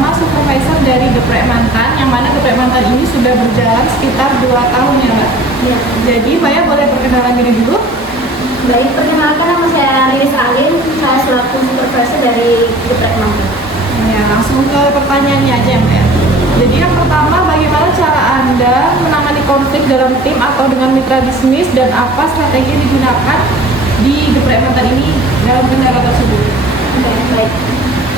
bersama supervisor dari Geprek Mantan, yang mana Geprek Mantan ini sudah berjalan sekitar 2 tahun ya Mbak? Ya. Jadi Mbak ya boleh perkenalan diri dulu? Baik, perkenalkan nama saya Lilis Alin, saya selaku supervisor dari Geprek Mantan. Ya, langsung ke pertanyaannya aja ya Mbak ya. Jadi yang pertama, bagaimana cara Anda menangani konflik dalam tim atau dengan mitra bisnis, dan apa strategi yang digunakan di Geprek Mantan ini dalam kendala tersebut? Baik.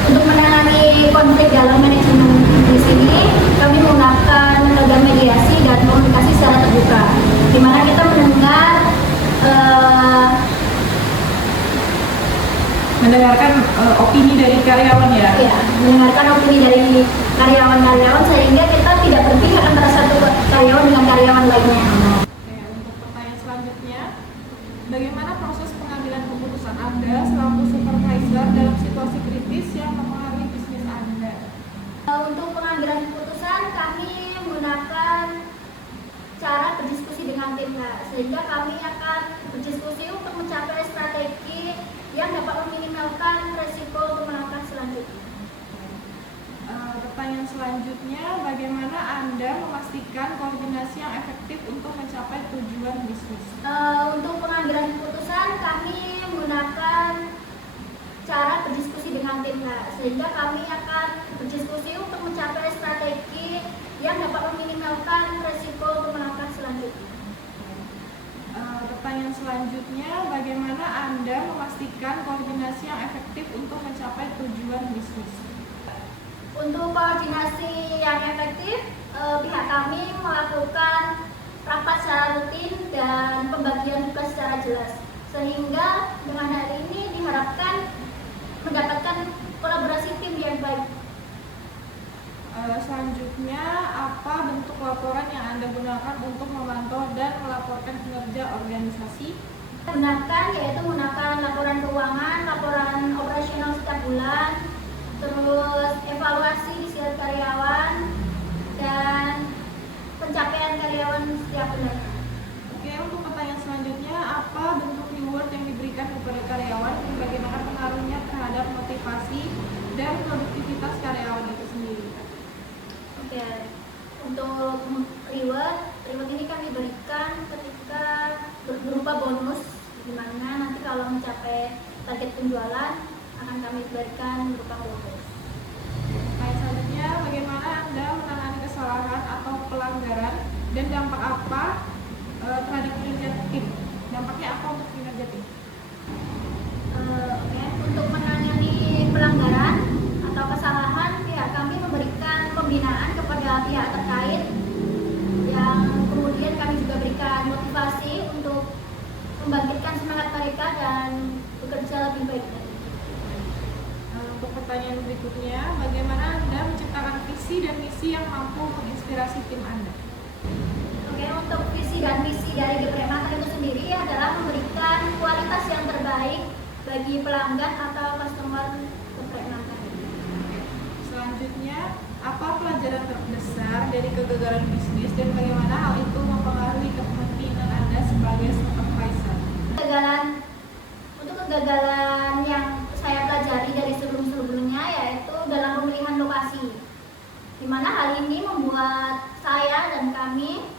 Untuk menangani konflik dalam manajemen di sini, kami menggunakan metode mediasi dan komunikasi secara terbuka, di mana kita mendengarkan opini dari karyawan ya? Ya, mendengarkan opini dari karyawan-karyawan sehingga kita tidak berpihak antara satu karyawan dengan karyawan lainnya. Oke, untuk pertanyaan selanjutnya, bagaimana proses pengambilan keputusan Anda selaku supervisor dalam situasi kritis yang mempengaruhi bisnis Anda? Untuk pengambilan keputusan, kami menggunakan cara berdiskusi dengan tim, sehingga kami akan berdiskusi untuk mencapai strategi yang dapat meminimalkan resiko kemenangan selanjutnya. Pertanyaan selanjutnya, bagaimana Anda memastikan koordinasi yang efektif untuk mencapai tujuan bisnis? Untuk pengambilan keputusan, kami menggunakan cara berdiskusi dengan tim, sehingga kami akan berdiskusi untuk mencapai strategi yang dapat meminimalkan resiko kemenangan selanjutnya. Pertanyaan selanjutnya, bagaimana Anda memastikan koordinasi yang efektif untuk mencapai tujuan bisnis? Untuk koordinasi yang efektif, pihak kami melakukan rapat secara rutin dan pembagian tugas secara jelas, sehingga dengan hal ini diharapkan mendapatkan kolaborasi tim yang baik. Selanjutnya, apa bentuk laporan yang Anda gunakan untuk memantau dan melaporkan kinerja organisasi? Gunakan yaitu menggunakan laporan keuangan, laporan operasional setiap bulan, terus evaluasi di setiap karyawan, dan pencapaian karyawan setiap bulan. Oke, untuk pertanyaan selanjutnya, apa bentuk reward yang diberikan kepada karyawan dan bagaimana pengaruhnya terhadap motivasi dan produktivitas karyawan itu sendiri? Oke, untuk reward ini kami berikan ketika berupa bonus, di mana nanti kalau mencapai target penjualan akan kami berikan berupa bonus. Pertanyaan selanjutnya, bagaimana Anda menangani kesalahan atau pelanggaran dan dampak apa terhadap kinerja tim? Dampaknya apa untuk kinerja tim? Oke, untuk menangani pelanggaran atau kesalahan, pihak kami memberikan pembinaan kepada pihak terkait, yang kemudian kami juga berikan motivasi untuk membangkitkan semangat mereka dan bekerja lebih baik. Untuk pertanyaan berikutnya, bagaimana Anda menciptakan visi dan misi yang mampu menginspirasi tim Anda? Oke, untuk visi dan misi dari Geprek Mantan itu sendiri adalah memberikan kualitas yang terbaik bagi pelanggan atau customer Geprek Mantan. Selanjutnya, apa pelajaran terbesar dari kegagalan bisnis dan bagaimana hal itu mempengaruhi kepemimpinan Anda sebagai supervisor? Untuk kegagalan yang saya pelajari dari sebelum-sebelumnya yaitu dalam pemilihan lokasi, di mana hal ini membuat saya dan kami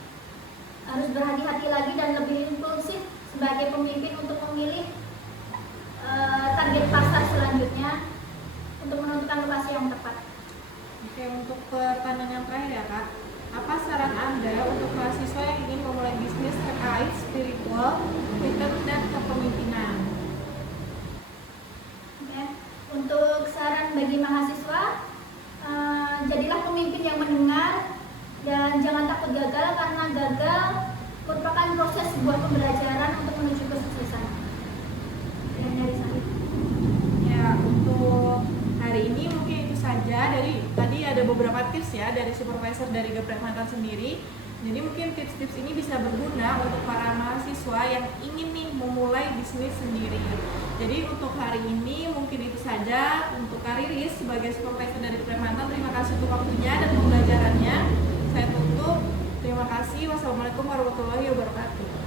harus berhati-hati lagi dan lebih impulsif sebagai pemimpin untuk memilih target pasar selanjutnya untuk menentukan lokasi yang tepat. Oke, untuk pertanyaan yang terakhir ya Kak, apa saran Anda untuk mahasiswa yang ingin memulai bisnis terkait spiritual, return, dan kepemimpinan? Oke. Untuk saran bagi mahasiswa, jadilah pemimpin yang mendengar dan jangan takut gagal, karena gagal merupakan proses sebuah pembelajaran untuk menuju kesuksesan. Dari saya. Ya, untuk hari ini mungkin itu saja. Dari tadi ada beberapa tips ya dari supervisor dari Geprek Mantan sendiri. Jadi mungkin tips-tips ini bisa berguna untuk para mahasiswa yang ingin nih memulai bisnis sendiri. Jadi untuk hari ini mungkin itu saja untuk Kak Riris sebagai supervisor dari Geprek Mantan. Terima kasih untuk waktunya dan pembelajarannya. Saya tutup. Terima kasih. Wassalamualaikum warahmatullahi wabarakatuh.